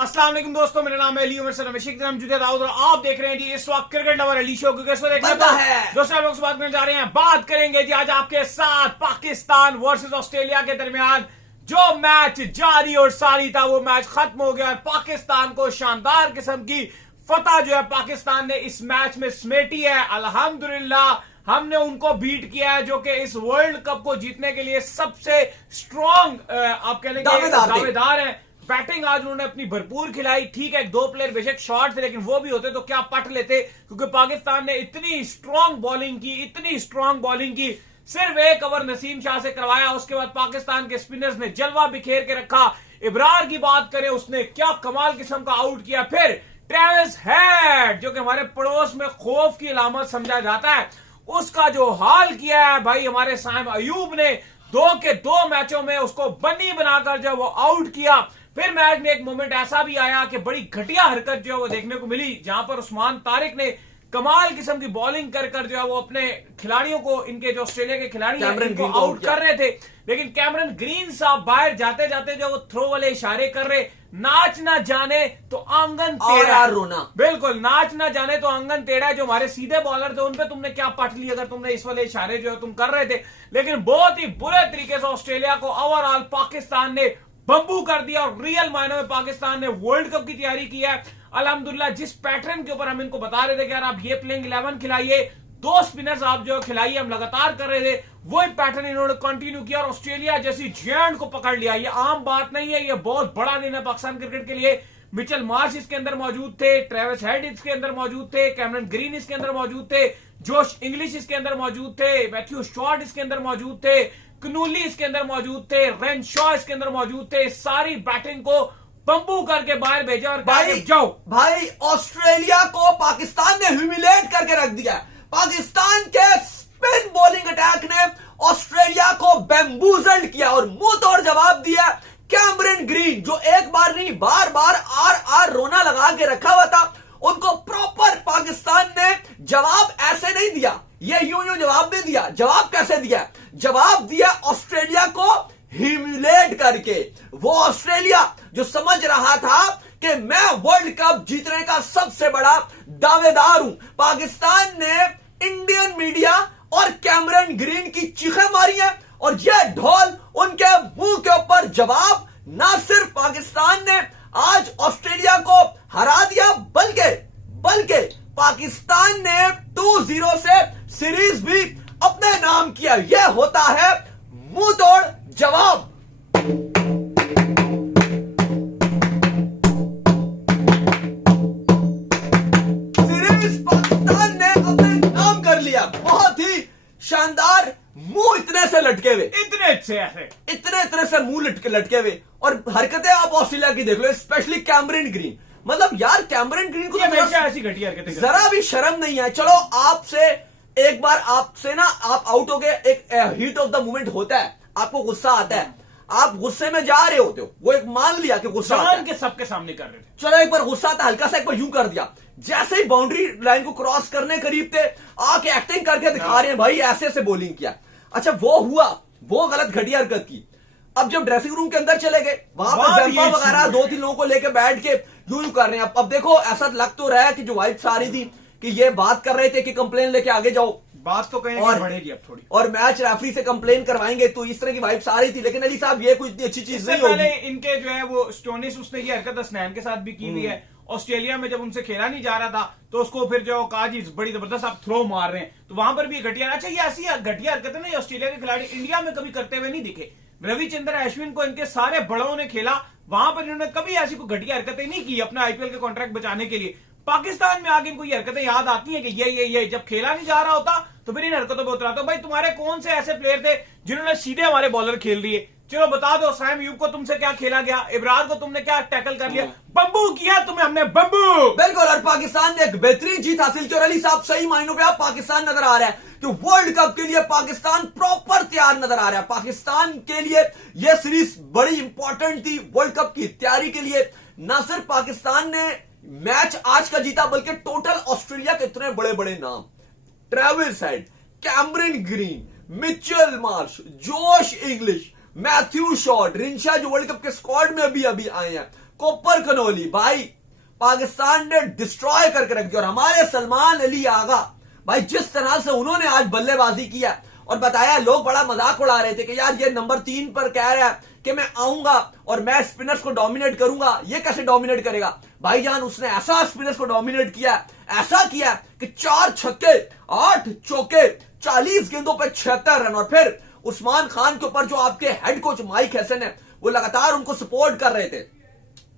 अस्सलाम वालेकुम दोस्तों, मेरा नाम है अली उमर सर दाऊद और आप देख रहे हैं जी इस वक्त क्रिकेट लवर अली शो को। कैसे देखना बनता है दोस्तों, लोग से बात करने जा रहे हैं। बात करेंगे जी आज आपके साथ पाकिस्तान वर्सेस ऑस्ट्रेलिया के दरमियान जो मैच जारी और सारी था, वो मैच खत्म हो गया और पाकिस्तान को शानदार किस्म की फतह जो है पाकिस्तान ने इस मैच में समेटी है। अल्हम्दुलिल्लाह हमने उनको बीट किया है, जो कि इस वर्ल्ड कप को जीतने के लिए सबसे स्ट्रॉन्ग आप कह लेंगे दावेदार है। बैटिंग आज उन्होंने अपनी भरपूर खिलाई। ठीक है, दो प्लेयर बेशक शॉर्ट थे, लेकिन वो भी होते तो क्या पट लेते, क्योंकि पाकिस्तान ने इतनी स्ट्रॉन्ग बॉलिंग की। सिर्फ एक ओवर नसीम शाह से करवाया, उसके बाद पाकिस्तान के स्पिनर्स ने जलवा बिखेर के रखा। इब्रार की बात करें, उसने क्या कमाल किस्म का आउट किया। फिर ट्रेविस हेड, जो कि हमारे पड़ोस में खौफ की अलामत समझा जाता है, उसका जो हाल किया है भाई हमारे साइम अयूब ने, 2 के 2 मैचों में उसको बन्नी बनाकर जब वो आउट किया। फिर मैच में एक मोमेंट ऐसा भी आया कि बड़ी घटिया हरकत जो है वो देखने को मिली, जहां पर उस्मान तारिक ने कमाल किस्म की बॉलिंग कर जो है वो अपने खिलाड़ियों को, इनके जो ऑस्ट्रेलिया के खिलाड़ी हैं इनको आउट कर रहे थे, लेकिन कैमरन ग्रीन साहब बाहर जाते जाते जो वो थ्रो वाले इशारे कर रहे, नाच ना जाने तो आंगन टेढ़ा, रोना बिल्कुल नाच ना जाने तो आंगन टेढ़ा है। जो हमारे सीधे बॉलर थे उन पे तुमने क्या पट ली अगर तुमने इस वाले इशारे जो है तुम कर रहे थे। लेकिन बहुत ही बुरे तरीके से ऑस्ट्रेलिया को ओवरऑल पाकिस्तान ने बंबू कर दिया और रियल मायनों में पाकिस्तान ने वर्ल्ड कप की तैयारी की है। अल्हम्दुलिल्लाह जिस पैटर्न के ऊपर हम इनको बता रहे थे कि यार आप ये प्लेइंग 11 खिलाइए, 2 स्पिनर्स आप जो खिलाइए, हम लगातार कर रहे थे, वही पैटर्न इन्होंने कंटिन्यू किया और ऑस्ट्रेलिया जैसी जायंट को पकड़ लिया। ये आम बात नहीं है, ये बहुत बड़ा दिन है पाकिस्तान क्रिकेट के लिए। मिचेल मार्श इसके अंदर मौजूद थे, ट्रेविस हेड इसके अंदर मौजूद थे, कैमरन ग्रीन इसके अंदर मौजूद थे, जोश इंग्लिश इसके अंदर मौजूद थे, मैथ्यू शॉर्ट इसके अंदर मौजूद थे, कनूली इसके अंदर मौजूद थे, रेन शॉ इसके अंदर मौजूद थे। सारी बैटिंग को बंबू करके बाहर भेजा और जाओ भाई ऑस्ट्रेलिया को पाकिस्तान ने ह्यूमिलेट करके रख दिया। पाकिस्तान के स्पिन बॉलिंग अटैक ने ऑस्ट्रेलिया को बैम्बूजल्ड किया और मुंह तोड़ जवाब दिया। कैमरन ग्रीन जो एक बार नहीं बार बार आर रोना लगा के रखा हुआ था, उनको प्रॉपर पाकिस्तान ने जवाब ऐसे नहीं दिया, ये यूं जवाब नहीं दिया। जवाब कैसे दिया? जवाब दिया ऑस्ट्रेलिया को ह्यूमिलेट करके। वो ऑस्ट्रेलिया जो समझ रहा था कि मैं वर्ल्ड कप जीतने का सबसे बड़ा दावेदार हूं, पाकिस्तान ने इंडियन मीडिया और कैमरन ग्रीन की चीखें मारी हैं और यह ढोल उनके मुंह के ऊपर जवाब। ना सिर्फ पाकिस्तान ने आज ऑस्ट्रेलिया को हरा दिया, बल्कि पाकिस्तान ने 2-0 से सीरीज भी अपने नाम किया। यह होता है मुंह तोड़ जवाब। सीरीज पाकिस्तान ने अपने नाम कर लिया। बहुत ही शानदार, मुंह इतने से लटके हुए, इतने से मुंह लटके हुए, और हरकतें आप ऑस्ट्रेलिया की देख लो, स्पेशली कैमरन ग्रीन। मतलब यार कैमरन ग्रीन को ऐसी घटिया हरकतें जरा भी शर्म नहीं है। चलो आपसे एक बार आपसे ना आप आउट हो गए, एक हीट ऑफ द मोमेंट होता है, आपको गुस्सा आता है, आप गुस्से में जा रहे होते हो, वो एक मान लिया कि गुस्सा के सबके सामने कर रहे थे। चलो एक बार गुस्सा था, हल्का सा एक बार यूं कर दिया, जैसे ही बाउंड्री लाइन को क्रॉस करने करीब थे, आके एक्टिंग करके दिखा रहे हैं भाई ऐसे ऐसे बॉलिंग किया। अच्छा वो हुआ, वो गलत घटिया हरकत की। अब जब ड्रेसिंग रूम के अंदर चले गए, वहां पर जंपा वगैरह 2-3 लोगों को लेकर बैठ के यूं कर रहे हैं। अब देखो ऐसा लग तो रहा है कि जो वाइब्स आ रही थी कि ये बात कर रहे थे कि कंप्लेन लेके आगे जाओ, बात तो कहीं और बढ़ेगी अब थोड़ी, और मैच रेफरी से कंप्लेन करवाएंगे, तो इस तरह की वाइब्स आ रही थी। लेकिन अली साहब ये कोई इतनी अच्छी चीज नहीं होगी। इनके जो है वो स्टोनिस, उसने ये हरकत स्नैन के साथ भी की हुई है। ऑस्ट्रेलिया में जब उनसे खेला नहीं जा रहा था तो उसको फिर जो कहा जी बड़ी जबरदस्त आप थ्रो मार रहे हैं, तो वहां पर भी घटिया। अच्छा ये ऐसी घटिया हरकत है ना, ऑस्ट्रेलिया के खिलाड़ी इंडिया में कभी करते हुए नहीं दिखे। रविचंद्रन अश्विन को इनके सारे बड़ों ने खेला, वहां पर इन्होंने कभी ऐसी कोई घटिया हरकतें नहीं की अपने आईपीएल के कॉन्ट्रैक्ट बचाने के लिए। पाकिस्तान में आगे इनको ये हरकतें याद आती हैं कि ये जब खेला नहीं जा रहा होता तो फिर इन हरकतों पर उतरा। तो भाई तुम्हारे कौन से ऐसे प्लेयर थे जिन्होंने सीधे हमारे बॉलर खेल दिए? चलो बता दो, साइम अयूब को तुमसे क्या खेला गया, इब्रार को तुमने क्या टैकल कर लिया, बंबू किया तुम्हें हमने, बंबू। बिल्कुल, और पाकिस्तान ने एक बेहतरीन जीत हासिल की। और अली साहब सही मायनों पे आप पाकिस्तान नजर आ रहा है कि वर्ल्ड कप के लिए पाकिस्तान प्रॉपर तैयार नजर आ रहा है। पाकिस्तान के लिए यह सीरीज बड़ी इंपॉर्टेंट थी वर्ल्ड कप की तैयारी के लिए। न सिर्फ पाकिस्तान ने मैच आज का जीता, बल्कि टोटल ऑस्ट्रेलिया के इतने बड़े बड़े नाम, Travis Head, Cameron Green, Mitchell Marsh, Josh Inglis, Matthew Short, रिंशा जो वर्ल्ड कप के स्क्वाड में अभी आए हैं, कोपर कनोली भाई पाकिस्तान ने डिस्ट्रॉय करके रख दिया। और हमारे सलमान अली आगा भाई जिस तरह से उन्होंने आज बल्लेबाजी किया और बताया, लोग बड़ा मजाक उड़ा रहे थे कि यार ये नंबर 3 पर कह रहा है कि मैं आऊंगा और मैं स्पिनर्स को डोमिनेट करूंगा, ये कैसे डोमिनेट करेगा भाईजान। उसने ऐसा स्पिनर्स को डोमिनेट किया, ऐसा किया कि 4 छक्के 8 चौके 40 गेंदों पर 76 रन। और फिर उस्मान खान के ऊपर जो आपके हेड कोच माइक हैसन है वो लगातार उनको सपोर्ट कर रहे थे,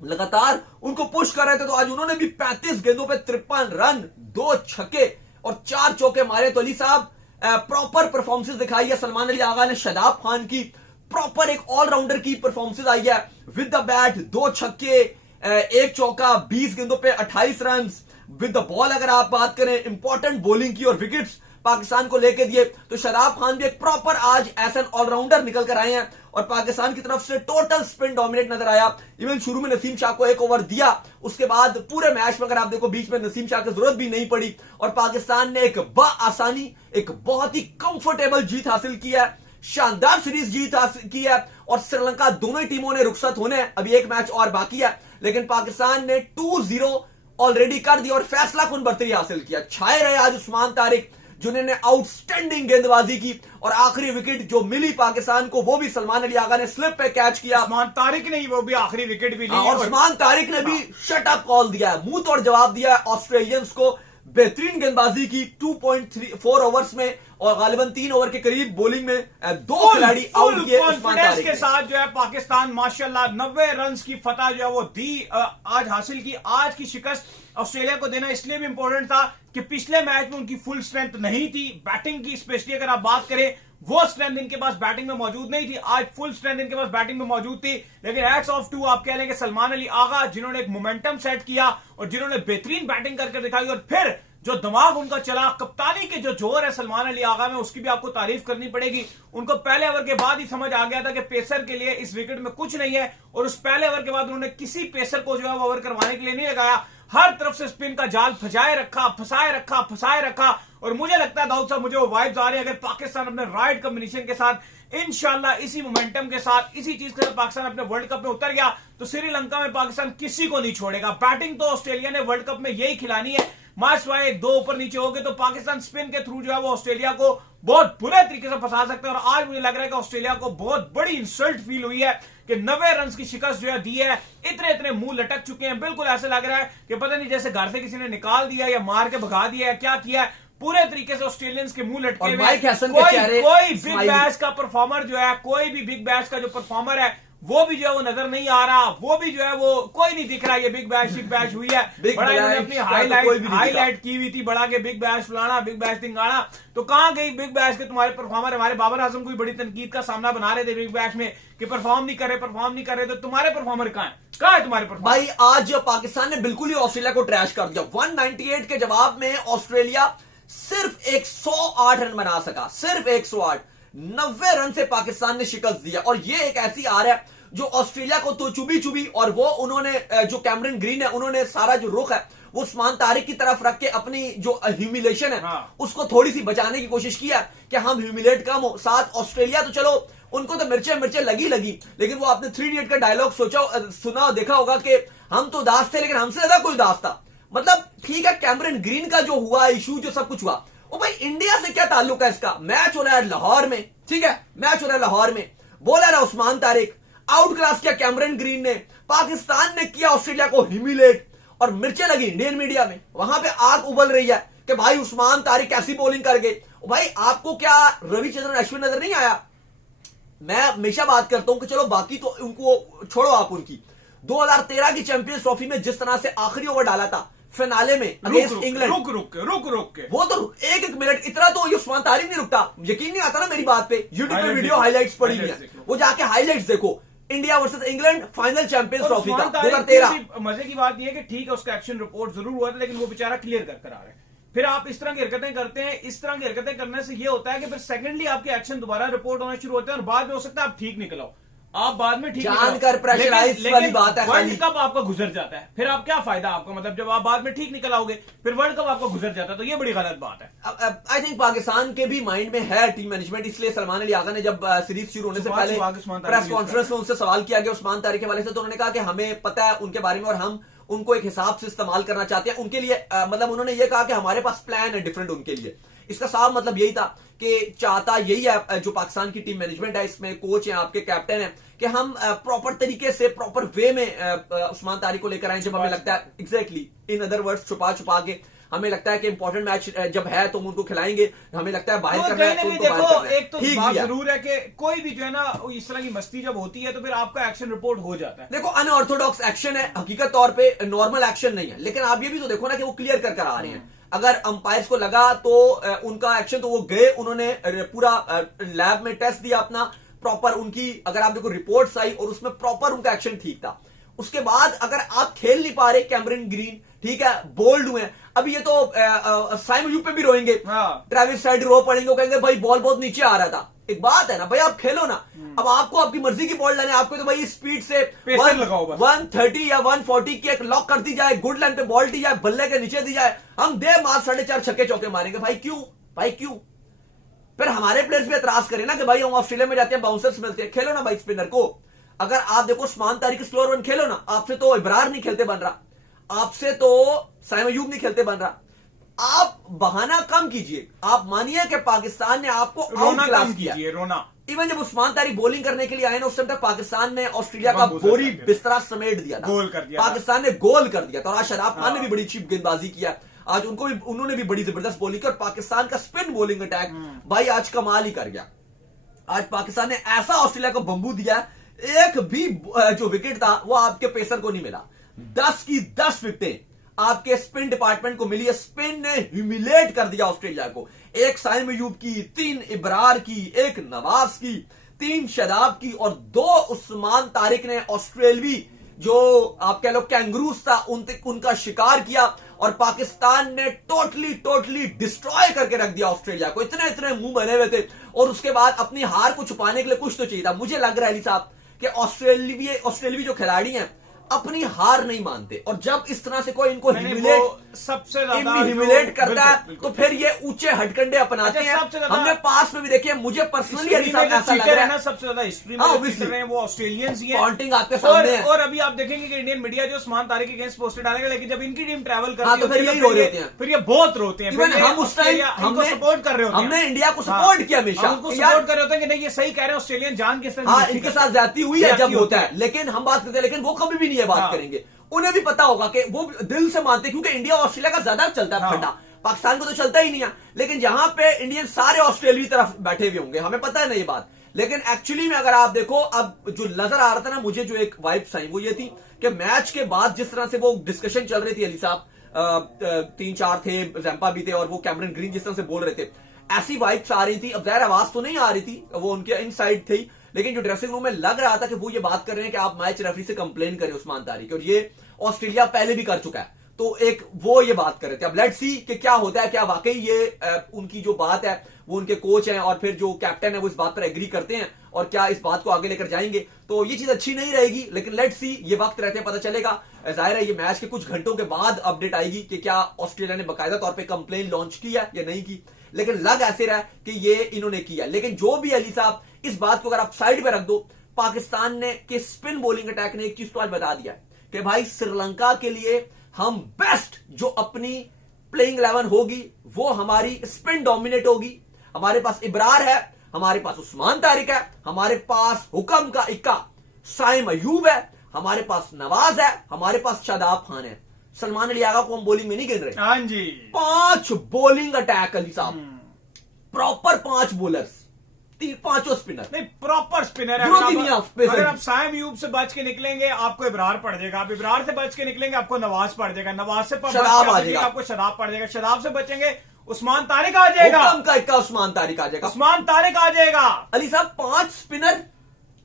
लगातार उनको पुश कर रहे थे। तो आज उन्होंने भी 35 गेंदों पे 53 रन 2 छक्के और 4 चौके मारे। तो अली साहब प्रॉपर परफॉर्मेंस दिखाई है सलमान अली आगा ने। शादाब खान की प्रॉपर एक ऑलराउंडर की परफॉर्मेंस आई है विद द बैट, 2 छक्के 1 चौका 20 गेंदों पे 28 रन विद द बॉल। अगर आप बात करें इंपॉर्टेंट बॉलिंग की और विकेट्स पाकिस्तान को लेके दिए तो शादाब खान भी एक प्रॉपर आज ऐसा ऑलराउंडर निकल कर आए हैं और पाकिस्तान की तरफ से टोटल स्पिन डोमिनेट नजर आया। इवन शुरू में नसीम शाह को 1 ओवर दिया, उसके बाद पूरे मैच में अगर आप देखो बीच में नसीम शाह की जरूरत भी नहीं पड़ी और पाकिस्तान ने एक आसानी एक बहुत ही कंफर्टेबल जीत हासिल की है, शानदार सीरीज जीत हासिल की है। और श्रीलंका दोनों ही टीमों ने रुखसत होने, अभी एक मैच और बाकी है, लेकिन पाकिस्तान ने 2-0 ऑलरेडी कर दिया और फैसला कुन बर्तरी हासिल किया। छाए रहे आज उस्मान तारिक जिन्होंने आउटस्टैंडिंग गेंदबाजी की और आखिरी विकेट जो मिली पाकिस्तान को वो भी सलमान अली आगा ने स्लिप पे कैच किया। उस्मान तारिक ने वो भी आखिरी विकेट भी ली और उस्मान तारिक ने भी शट अप कॉल दिया है, मुंह तोड़ जवाब दिया है ऑस्ट्रेलियंस को। बेहतरीन गेंदबाजी की 2.4 ओवर्स में और गालिबन 3 ओवर के करीब बॉलिंग में 2 खिलाड़ी आउट किए उस्मान तारिक के साथ जो है पाकिस्तान माशाल्लाह 90 रन की फतह जो है वो दी आज हासिल की। आज की शिकस्त ऑस्ट्रेलिया को देना इसलिए भी इंपॉर्टेंट था कि पिछले मैच में उनकी फुल स्ट्रेंथ नहीं थी बैटिंग की, स्पेशली अगर आप बात करें वो स्ट्रेंथ इनके पास बैटिंग में मौजूद नहीं थी। आज फुल स्ट्रेंथ इनके पास बैटिंग में मौजूद थी, लेकिन हैट्स ऑफ टू आप कह लेंगे सलमान अली आगा जिन्होंने एक मोमेंटम सेट किया और जिन्होंने बेहतरीन बैटिंग करके दिखाई। और फिर जो दिमाग उनका चला, कप्तानी के जो जोर है सलमान अली आगा में, उसकी भी आपको तारीफ करनी पड़ेगी। उनको पहले ओवर के बाद ही समझ आ गया था कि पेसर के लिए इस विकेट में कुछ नहीं है और उस पहले ओवर के बाद उन्होंने किसी पेसर को जो है वो ओवर करवाने के लिए नहीं लगाया, हर तरफ से स्पिन का जाल फंसाए रखा। और मुझे लगता है दाऊद साहब, मुझे वो वाइब्स आ रही है अगर पाकिस्तान अपने राइट कॉम्बिनेशन के साथ इंशाल्लाह इसी मोमेंटम के साथ इसी चीज के साथ पाकिस्तान अपने वर्ल्ड कप में उतर गया तो श्रीलंका में पाकिस्तान किसी को नहीं छोड़ेगा। बैटिंग तो ऑस्ट्रेलिया ने वर्ल्ड कप में यही खिलानी है, मैच वाए 1-2 ऊपर नीचे हो गए तो पाकिस्तान स्पिन के थ्रू जो है वो ऑस्ट्रेलिया को बहुत बुरे तरीके से फंसा सकते हैं। और आज मुझे लग रहा है कि ऑस्ट्रेलिया को बहुत बड़ी इंसल्ट फील हुई है कि 90 रन की शिकस्त जो है दी है, इतने मुंह लटक चुके हैं। बिल्कुल ऐसे लग रहा है कि पता नहीं जैसे घर से किसी ने निकाल दिया या मार के भगा दिया या क्या किया है, पूरे तरीके से ऑस्ट्रेलियंस के मुंह लटके हुए। कोई बिग बैश का परफॉर्मर जो है, कोई भी बिग बैश का जो परफॉर्मर है वो भी जो है वो नजर नहीं आ रहा, वो भी जो है वो कोई नहीं दिख रहा। ये बिग बैश हुई है, बड़ा इन्होंने अपनी हाईलाइट की हुई थी, बड़ा के बिग बैश फलाना बिग बैश दिंगाना, तो कहां गई बिग बैश के तुम्हारे परफॉर्मर? हमारे बाबर आजम को भी बड़ी तनकीद का सामना बना रहे थे बिग बैश में कि परफॉर्म नहीं कर रहे, तो तुम्हारे परफॉर्मर कहां है तुम्हारे परफॉर्मर? भाई आज पाकिस्तान ने बिल्कुल ही ऑस्ट्रेलिया को ट्रैश कर दिया। 198 के जवाब में ऑस्ट्रेलिया सिर्फ 108 रन बना सका, सिर्फ 108। 90 रन से पाकिस्तान ने शिकस्त दिया और ये एक ऐसी हार है जो ऑस्ट्रेलिया को तो चुभी और वो उन्होंने जो कैमरन ग्रीन है उन्होंने सारा जो रुख है वो उस्मान तारिक की तरफ रख के अपनी जो ह्यूमिलेशन है उसको थोड़ी सी बचाने की कोशिश किया कि हम ह्यूमिलेट कम हो। साथ ऑस्ट्रेलिया तो चलो उनको तो मिर्चे लगी, लेकिन वो आपने 3 इडियट का डायलॉग सुना देखा होगा कि हम तो उदास थे लेकिन हमसे ज्यादा कोई उदास था। मतलब ठीक है, कैमरन ग्रीन का जो हुआ इशू, जो सब कुछ हुआ, वो भाई इंडिया से क्या ताल्लुक है इसका? मैच हो रहा है लाहौर में, ठीक है, मैच हो रहा है लाहौर में, बोला रहा उस्मान तारिक, आउट क्लास किया कैमरन ग्रीन ने, पाकिस्तान ने किया ऑस्ट्रेलिया को ह्यूमिलेट और मिर्चें लगी इंडियन मीडिया में। वहां पे आग उबल रही है कि भाई उस्मान तारिक कैसी बॉलिंग कर गए। भाई आपको क्या रविचंद्रन अश्विन नजर नहीं आया? मैं हमेशा बात करता हूं कि चलो बाकी तो उनको छोड़ो, आप उनकी 2013 की चैंपियंस ट्रॉफी में जिस तरह से आखिरी ओवर डाला था फिनाले में अगेंस्ट इंग्लैंड, रुक के वो तो एक मिनट इतना तो उस्मान तारिक नहीं रुकता। यकीन नहीं आता ना मेरी बात पे, यूट्यूब पे वीडियो हाइलाइट्स पड़ी हुई है, वो जाके हाइलाइट्स देखो। India versus England final champions trophy का 2013। मजे की बात यह है कि ठीक है उसका एक्शन रिपोर्ट जरूर हुआ था लेकिन वो बेचारा क्लियर कर आ रहा है। फिर आप इस तरह की हरकतें करते हैं, इस तरह की हरकतें करने से ये होता है कि फिर सेकेंडली आपके एक्शन दोबारा रिपोर्ट होने शुरू होते हैं और बाद में हो सकता है आप ठीक निकल आओ। आप बाद में ठीक जानकर प्रेशराइज वाली बात है। वर्ल्ड कप आपका गुजर जाता है, फिर आप क्या फायदा आपका, मतलब जब आप बाद में ठीक निकल आओगे फिर वर्ल्ड कप आपका गुजर जाता है, तो ये बड़ी गलत बात है। आई थिंक पाकिस्तान के भी माइंड में है टीम मैनेजमेंट, इसलिए सलमान अली आगा ने जब सीरीज शुरू होने से पहले प्रेस कॉन्फ्रेंस में उनसे सवाल किया गया उस्मान तारिक के हवाले से, तो उन्होंने कहा कि हमें पता है उनके बारे में और हम उनको एक हिसाब से इस्तेमाल करना चाहते हैं। उनके लिए मतलब उन्होंने ये कहा कि हमारे पास प्लान है डिफरेंट उनके लिए। इसका साफ मतलब यही था कि चाहता यही है जो पाकिस्तान की टीम मैनेजमेंट है, इसमें कोच हैं, आपके कैप्टन हैं, कि हम प्रॉपर तरीके से प्रॉपर वे में उस्मान तारिक को लेकर आए जब हमें लगता है एग्जैक्टली इन अदर वर्ड्स छुपा के हमें लगता है कि इंपॉर्टेंट मैच जब है तो हम उनको खिलाएंगे, हमें लगता है बाहर करना है तो उनको बाहर करना है। एक तो बात जरूर है कि कोई भी जो है ना इस तरह की मस्ती जब होती है तो फिर आपका एक्शन रिपोर्ट हो जाता है। देखो अनऑर्थोडॉक्स एक्शन है, हकीकत तौर पे नॉर्मल एक्शन नहीं है, लेकिन आप ये भी तो देखो ना कि वो क्लियर कर आ रहे हैं। अगर अंपायर्स को लगा तो उनका एक्शन, तो वो गए, उन्होंने पूरा लैब में टेस्ट दिया अपना प्रॉपर, उनकी अगर आप देखो रिपोर्ट्स आई और उसमें प्रॉपर उनका एक्शन ठीक था। उसके बाद अगर आप खेल नहीं पा रहे, कैमरन ग्रीन ठीक है बोल्ड हुए, अभी ये तो साइम अयूब पे भी रोएंगे, ट्रेविस हेड रो पड़ेंगे, वो कहेंगे भाई बॉल बहुत नीचे आ रहा था। एक बात है ना भाई, आप खेलो ना, अब आपको आपकी मर्जी की बॉल लाने, आपको तो भाई स्पीड से 130 या 140 की एक लॉक कर दी जाए, गुड लाइन पे बॉल दी जाए, बल्ले के नीचे दी जाए, हम दे मार 4.5 छक्के चौके मारेंगे। भाई क्यों, भाई क्यों? फिर हमारे प्लेयर्स भी एतराज करें ना कि भाई हम ऑस्ट्रेलिया में जाते हैं, बाउंसर्स मिलते हैं, खेलो ना भाई स्पिनर को। अगर आप देखो उस्मान तारिक स्लोअर वन खेलो ना, आपसे तो इब्रार नहीं खेलते बन रहा, आपसे तो साइम अयूब नहीं खेलते बन रहा। आप बहाना कम कीजिए, आप मानिए कि पाकिस्तान ने आपको रोना कम कीजिए, रोना। इवन जब उस्मान तारिक बॉलिंग करने के लिए आए ना, उस टाइम तक पाकिस्तान ने ऑस्ट्रेलिया का बोरी बिस्तरा समेट दिया था, गोल कर दिया, पाकिस्तान ने गोल कर दिया था। और आज शराब खान ने भी बड़ी चीप गेंदबाजी किया, आज उन्होंने भी बड़ी जबरदस्त बॉलिंग की, और पाकिस्तान का स्पिन बॉलिंग अटैक भाई आज कमाल ही कर गया। आज पाकिस्तान ने ऐसा ऑस्ट्रेलिया को बंबू दिया, एक भी जो विकेट था वो आपके पेसर को नहीं मिला। 10 की 10 विकेटें आपके स्पिन डिपार्टमेंट को मिली है। स्पिन ने ह्यूमिलेट कर दिया ऑस्ट्रेलिया को। एक साइम अयूब की, 3 इब्रार की, 1 नवाज की, 3 शदाब की और 2 उस्मान तारिक ने ऑस्ट्रेलवी जो आप कह लो कैंगरूज था उनका शिकार किया, और पाकिस्तान ने टोटली डिस्ट्रॉय करके रख दिया ऑस्ट्रेलिया को। इतने मुंह बने हुए थे, और उसके बाद अपनी हार को छुपाने के लिए कुछ तो चाहिए था। मुझे लग रहा है अली साहब कि ऑस्ट्रेलियावी जो खिलाड़ी हैं अपनी हार नहीं मानते, और जब इस तरह से कोई इनको सबसे ज्यादा ह्यूमिलेट करता है तो फिर ये ऊंचे हटकंडे अपनाते हैं। हमने पास में भी देखे, मुझे पर्सनली ऐसा लग रहा है सबसे ज्यादा हिस्ट्री में वो ऑस्ट्रेलियंस ही हैं। काउंटिंग आपके सामने है। और अभी आप देखेंगे कि इंडियन मीडिया जो उस्मान तारिक के अगेंस्ट पोस्टर डालेगा, लेकिन जब इनकी टीम ट्रैवल करती है तो फिर यही रो रहे हैं, फिर ये बहुत रोते हैं। हम उस टाइम हमको सपोर्ट कर रहे होते हैं, हमने इंडिया को सपोर्ट किया हमेशा, उनको सपोर्ट कर रहे होते हैं कि नहीं ये सही कह रहे हैं, ऑस्ट्रेलियन जान के साथ इनके साथ ज्यादती हुई है जब होता है, लेकिन हम बात करते हैं, लेकिन वो कभी भी नहीं है बात करेंगे। उन्हें भी पता होगा कि वो दिल से मानते, क्योंकि इंडिया और ऑस्ट्रेलिया का ज्यादा चलता है फंडा, पाकिस्तान को तो चलता ही नहीं है। लेकिन जहां पे इंडियन सारे ऑस्ट्रेलिया तरफ बैठे हुए होंगे, हमें पता है ना ये बात। लेकिन एक्चुअली में अगर आप देखो, अब जो नजर आ रहा था ना मुझे, जो एक वाइब्स आई वो ये थी कि मैच के बाद जिस तरह से वो डिस्कशन चल रही थी, अली साहब 3-4 थे, जैम्पा भी थे, और वो कैमरन ग्रीन जिस तरह से बोल रहे थे, ऐसी वाइब्स आ रही थी। अब ज़ाहिर आवाज तो नहीं आ रही थी, वो उनके इनसाइड थी, लेकिन जो ड्रेसिंग रूम में लग रहा था कि वो ये बात कर रहे हैं कि आप मैच रेफरी से कंप्लेन करें उस्मान तारिक, और ये ऑस्ट्रेलिया पहले भी कर चुका है, तो एक वो ये बात कर रहे थे। अब लेट्स सी कि क्या होता है, क्या वाकई ये उनकी जो बात है, वो उनके कोच हैं और फिर जो कैप्टन है वो इस बात पर एग्री करते हैं, और क्या इस बात को आगे लेकर जाएंगे। तो ये चीज अच्छी नहीं रहेगी, लेकिन लेट्स सी, ये वक्त रहते हैं पता चलेगा। जाहिर है ये मैच के कुछ घंटों के बाद अपडेट आएगी कि क्या ऑस्ट्रेलिया ने बाकायदा तौर पर कंप्लेन लॉन्च किया या नहीं की, लेकिन लग ऐसे रहा है कि ये इन्होंने किया। लेकिन जो भी अली साहब, इस बात को अगर आप साइड पे रख दो, पाकिस्तान ने के स्पिन बॉलिंग अटैक ने एक चीज तो आज बता दिया कि भाई श्रीलंका के लिए हम बेस्ट जो अपनी प्लेइंग 11 होगी वो हमारी स्पिन डोमिनेट होगी। हमारे पास इब्रार है, हमारे पास उस्मान तारिक है, हमारे पास हुक्म का इक्का साइम अयूब है, हमारे पास नवाज है, हमारे पास शादाब खान है। सलमान अली आगा को हम बॉलिंग में नहीं गिन रहे। हाँ जी, 5 बॉलिंग अटैक अली साहब, प्रॉपर 5 बॉलर्स, 5 स्पिनर, नहीं प्रॉपर स्पिनर है। अगर आप साइम अयूब से बच के निकलेंगे आपको इब्रार पड़ जाएगा, आप इब्रार से बच के निकलेंगे आपको नवाज पड़ जाएगा, नवाज से आपको शदाब पड़ जाएगा, शदाब से बचेंगे उस्मान तारिक आ जाएगा, का इक्का उस्मान तारिक आ जाएगा, उस्मान तारिक आ जाएगा। अली साहब 5 स्पिनर,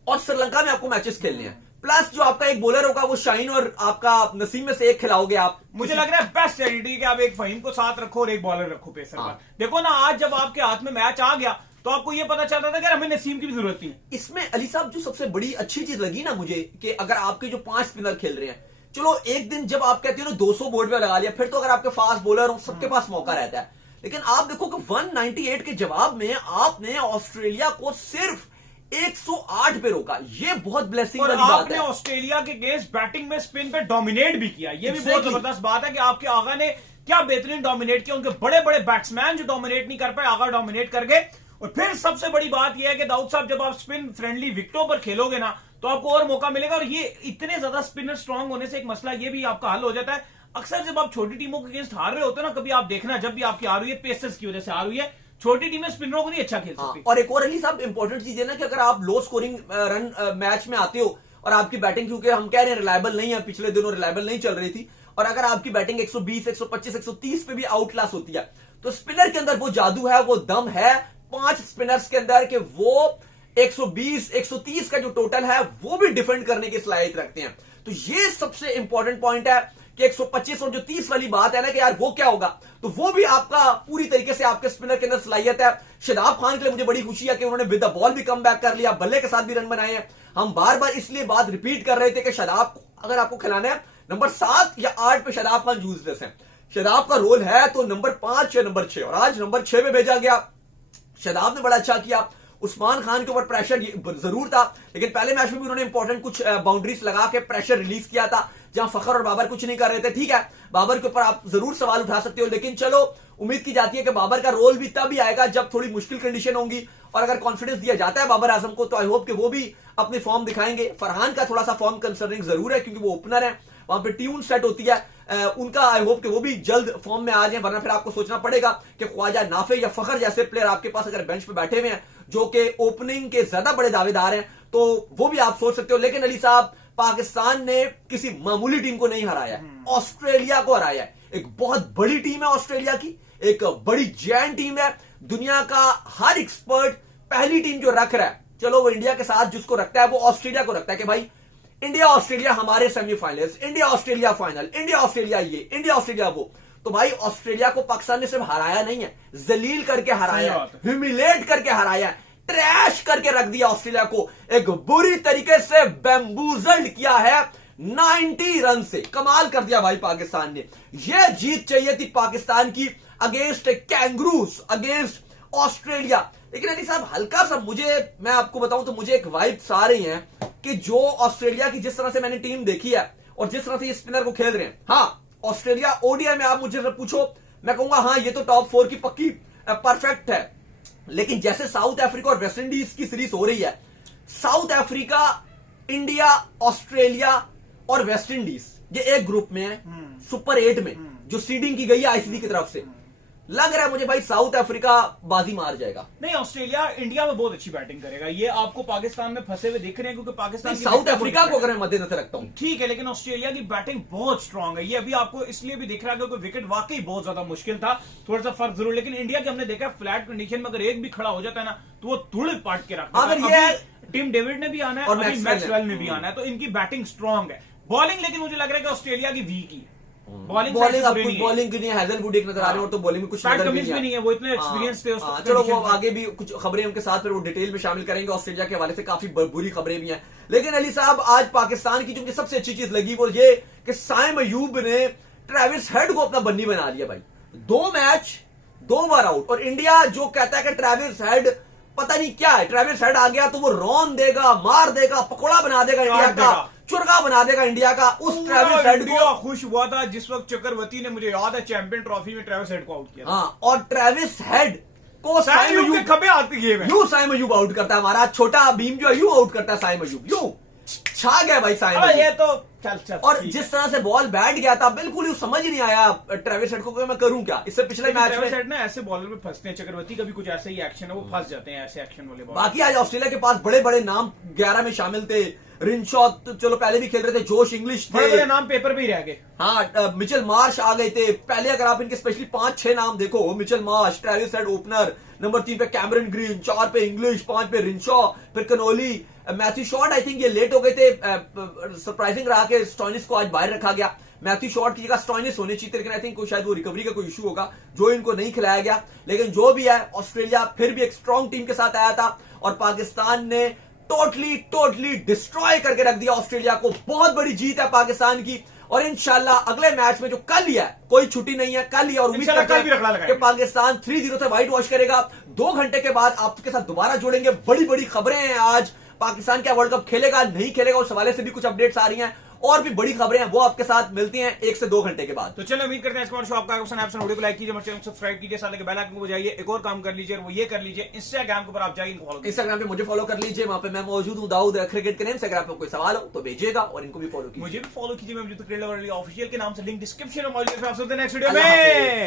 और श्रीलंका में आपको मैचेस खेलने हैं, प्लस जो आपका एक बॉलर होगा वो शाहीन और आपका नसीम में से एक खिलाओगे आप। मुझे लग रहा है बेस्ट स्ट्रेटजी कि आप एक फहीम को साथ रखो और एक बॉलर रखो पेसर पर। देखो ना आज जब आपके हाथ में मैच आ गया तो आपको ये पता चलता था कि हमें नसीम की भी जरूरत नहीं है। इसमें अली साहब जो सबसे बड़ी अच्छी चीज लगी ना मुझे, कि अगर आपके जो 5 स्पिनर खेल रहे हैं, चलो एक दिन जब आप कहते हो ना 200 बोर्ड पे लगा लिया, फिर तो अगर आपके फास्ट बॉलर हो सबके पास मौका रहता है, लेकिन आप देखो कि 198 के जवाब में आपने ऑस्ट्रेलिया को सिर्फ 108 पे रोका। ये बहुत ब्लेसिंग और वाली बात आपने है। ऑस्ट्रेलिया के अगेंस्ट बैटिंग में स्पिन पे डोमिनेट भी किया। ये भी बहुत Exactly. जबरदस्त बात है कि आपके आगा ने क्या बेहतरीन डोमिनेट किया। उनके बड़े बड़े बैट्समैन जो डोमिनेट नहीं कर पाए, आगा डोमिनेट कर गए। और फिर सबसे बड़ी बात यह है कि दाऊद साहब, जब आप स्पिन फ्रेंडली विकेटों पर खेलोगे ना, तो आपको और मौका मिलेगा। और ये इतने ज्यादा स्पिनर स्ट्रांग होने से एक मसला ये भी आपका हल हो जाता है। अक्सर जब आप छोटी टीमों के अगेंस्ट हार रहे होते हो ना, कभी आप देखना जब भी आपकी हार हुई है पेसर्स की वजह से हार हुई है, छोटी टीमें स्पिनरों को नहीं अच्छा खेल सकती। और एक और अली साहब इंपॉर्टेंट चीज है ना कि अगर आप लो स्कोरिंग रन मैच में आते हो और आपकी बैटिंग, क्योंकि हम कह रहे हैं रिलायबल नहीं है, पिछले दिनों रिलायबल नहीं चल रही थी, और अगर आपकी बैटिंग 120, 125, 130 पे भी आउट क्लास होती है, तो स्पिनर के अंदर वो जादू है, वो दम है 5 स्पिनर्स के अंदर कि वो 120, 130 का जो टोटल है वो भी डिफेंड करने की सलाहियत रखते हैं। तो ये सबसे इंपॉर्टेंट पॉइंट है कि 125 और जो 30 वाली बात है ना कि यार वो क्या होगा, तो वो भी आपका पूरी तरीके से आपके स्पिनर के अंदर सलाहियत है। शादाब खान के लिए मुझे बड़ी खुशी है कि उन्होंने विद द बॉल भी कम बैक कर लिया, बल्ले के साथ भी रन बनाए हैं। हम बार बार इसलिए बात रिपीट कर रहे थे कि शादाब को अगर आपको खिलाना है, नंबर 7 या 8 पे शादाब खान यूजलेस है। शादाब का रोल है तो नंबर 5 या नंबर 6, और आज नंबर 6 पे भेजा गया। शादाब ने बड़ा अच्छा किया। उस्मान खान के ऊपर प्रेशर जरूर था, लेकिन पहले मैच में भी उन्होंने इंपॉर्टेंट कुछ बाउंड्रीज लगा के प्रेशर रिलीज किया था, जहां फखर और बाबर कुछ नहीं कर रहे थे। ठीक है, बाबर के ऊपर आप जरूर सवाल उठा सकते हो, लेकिन चलो उम्मीद की जाती है कि बाबर का रोल भी तभी आएगा जब थोड़ी मुश्किल कंडीशन होंगी, और अगर कॉन्फिडेंस दिया जाता है बाबर आजम को, तो आई होप कि वो भी अपनी फॉर्म दिखाएंगे। फरहान का थोड़ा सा फॉर्म कंसर्निंग जरूर है, क्योंकि वो ओपनर है, वहां पे ट्यून सेट होती है। उनका आई होप कि वो भी जल्द फॉर्म में आ जाए, वरना फिर आपको सोचना पड़ेगा कि ख्वाजा नाफे या फखर जैसे प्लेयर आपके पास अगर बेंच पे बैठे हुए हैं, जो कि ओपनिंग के ज्यादा बड़े दावेदार हैं, तो वो भी आप सोच सकते हो। लेकिन अली साहब, पाकिस्तान ने किसी मामूली टीम को नहीं हराया, ऑस्ट्रेलिया को हराया है। एक बहुत बड़ी टीम है ऑस्ट्रेलिया की, एक बड़ी जैन टीम है। दुनिया का हर एक्सपर्ट पहली टीम जो रख रहा है, चलो वो इंडिया के साथ जिसको रखता है, वो ऑस्ट्रेलिया को रखता है कि भाई इंडिया ऑस्ट्रेलिया हमारे semifinals, India Australia final, India Australia ये, इंडिया ऑस्ट्रेलिया वो। तो भाई ऑस्ट्रेलिया को पाकिस्तान ने सिर्फ हराया नहीं है, जलील करके हराया है, ह्यूमिलेट करके हराया है, ट्रैश करके रख दिया ऑस्ट्रेलिया को, एक बुरी तरीके से बैम्बूजल्ड किया है 90 रन से। कमाल कर दिया भाई पाकिस्तान ने। यह जीत चाहिए थी पाकिस्तान की अगेंस्ट कैंगरूज, अगेंस्ट ऑस्ट्रेलिया। लेकिन अली साहब हल्का सा मैं आपको बताऊं तो मुझे एक वाइब्स आ रही हैं कि जो ऑस्ट्रेलिया की जिस तरह से मैंने टीम देखी है और जिस तरह से ये स्पिनर को खेल रहे हैं, हाँ ऑस्ट्रेलिया ओडीआई में आप मुझे पूछो, मैं कहूंगा हाँ ये तो टॉप 4 की पक्की परफेक्ट है। लेकिन जैसे साउथ अफ्रीका और वेस्ट इंडीज की सीरीज हो रही है, साउथ अफ्रीका, इंडिया, ऑस्ट्रेलिया और वेस्ट इंडीज ये एक ग्रुप में है, सुपर 8 में जो सीडिंग की गई है आईसीसी की तरफ से। लग रहा है मुझे भाई साउथ अफ्रीका बाजी मार जाएगा। नहीं, ऑस्ट्रेलिया इंडिया में बहुत अच्छी बैटिंग करेगा, ये आपको पाकिस्तान में फंसे हुए दिख रहे हैं, क्योंकि पाकिस्तान साउथ अफ्रीका को अगर मैं मद्देनजर रखता हूं, ठीक है, लेकिन ऑस्ट्रेलिया की बैटिंग बहुत स्ट्रांग है। ये अभी आपको इसलिए भी दिख रहा है क्योंकि विकेट वाकई बहुत ज्यादा मुश्किल था, थोड़ा सा फर्क जरूर। लेकिन इंडिया की हमने देखा फ्लैट कंडीशन में अगर एक भी खड़ा हो जाता है ना, तो वो तुड़ पाट के रखता है। अगर ये टीम डेविड ने भी आना है और मैक्सवेल ने भी आना है, तो इनकी बैटिंग स्ट्रांग है। बॉलिंग लेकिन मुझे लग रहा है कि ऑस्ट्रेलिया की वीक ही है। बॉलिंग की नहीं, हैजलवुड एक नजर आ रहे हैं, और तो बॉलिंग में कुछ नजर भी नहीं है। वो इतने एक्सपीरियंस थे। चलो वो आगे भी कुछ खबरें उनके साथ फिर वो डिटेल में शामिल करेंगे, ऑस्ट्रेलिया के हवाले से काफी बुरी खबरें भी हैं। लेकिन अली साहब आज पाकिस्तान की जो मुझे सबसे अच्छी चीज लगी वो ये कि साइम अयूब ने ट्रेविस हेड को अपना बन्नी बना लिया भाई। 2 मैच 2 बार आउट, और इंडिया जो कहता है कि ट्रेविस हेड पता नहीं क्या है, ट्रेविस हेड आ गया तो वो रौन देगा, मार देगा, पकौड़ा बना देगा इंडिया का, चुरगा बना देगा इंडिया का। उस ट्रेविस हेड को खुश हुआ था जिस वक्त चक्रवर्ती ने, मुझे याद है, चैंपियन ट्रॉफी में ट्रेविस हेड को आउट किया। हाँ, और ट्रेविस हेड को साइम अयूब खबे आती है, यूं साइम अयूब आउट करता है, हमारा छोटा भीम जो है यूं आउट करता है साइम अयूब, यूं छा गया भाई साइम अयूब। ये तो चल और जिस तरह से बॉल बैठ गया था, बिल्कुल ही समझ ही नहीं आया ट्रेविस हेड को कि मैं करूं क्या। इससे पिछले मैच में ट्रेविस हेड ना ऐसे बॉलर में फंसते हैं, चक्रवर्ती का भी कुछ ऐसा ही एक्शन है, वो फंस जाते हैं ऐसे एक्शन वाले बॉलर। बाकी आज ऑस्ट्रेलिया के पास बड़े बड़े नाम 11 में शामिल थे। रिनशॉ तो चलो पहले भी खेल रहे थे, जोश इंग्लिश थे, बड़े बड़े नाम पेपर पे ही रह गए। हाँ, मिचेल मार्श आ गए थे पहले। अगर आप इनके स्पेशली 5-6 नाम देखो, Mitchell Marsh, Travis head opener, number 3 पे कैमरन ग्रीन, 4 पे इंग्लिश, 5 पे रिनशॉ, फिर Connolly, Matthew short I think ये लेट हो गए थे, सरप्राइजिंग रहा कि स्टोइनिस को आज बाहर रखा गया। मैथ्यू शॉर्ट की जगह स्टॉइनिस होने चाहिए, लेकिन आई थिंक शायद वो रिकवरी का कोई इशू होगा जो इनको नहीं खिलाया गया। लेकिन जो भी है, ऑस्ट्रेलिया फिर भी एक स्ट्रॉन्ग टीम के साथ आया था और पाकिस्तान ने टोटली डिस्ट्रॉय करके रख दिया ऑस्ट्रेलिया को। बहुत बड़ी जीत है पाकिस्तान की और इंशाल्लाह अगले मैच में जो कल ही है, कोई छुट्टी नहीं है, कल ही, और उम्मीद करते हैं कि पाकिस्तान 3-0 से व्हाइट वॉश करेगा। 2 घंटे के बाद आपके साथ दोबारा जुड़ेंगे। बड़ी खबरें हैं आज। पाकिस्तान क्या वर्ल्ड कप खेलेगा नहीं खेलेगा उस हवाले से भी कुछ अपडेट्स आ रही हैं और भी बड़ी खबरें हैं, वो आपके साथ मिलती हैं 1 से 2 घंटे के बाद। तो चलो उम्मीद करते हैं इसका शो आपका पसंद है। वीडियो को लाइक कीजिए, चैनल सब्सक्राइब कीजिए, साथ बेल आइकन को बजाइए। एक और काम कर लीजिए, वो ये कर लीजिए, इंस्टाग्राम के ऊपर आप जाइए, इंस्टाग्राम पे मुझे फॉलो कर लीजिए, वहां पे मैं मौजूद हूं दाऊद क्रिकेट के नेम से। अगर आपको कोई सवाल हो तो भेजिएगा और इनको भी फॉलो कीजिए। मुझे भी फॉलो कीजिए, मैं ऑफिशियल के नाम से, लिंक डिस्क्रिप्शन में मौजूद है। आपसे नेक्स्ट वीडियो में।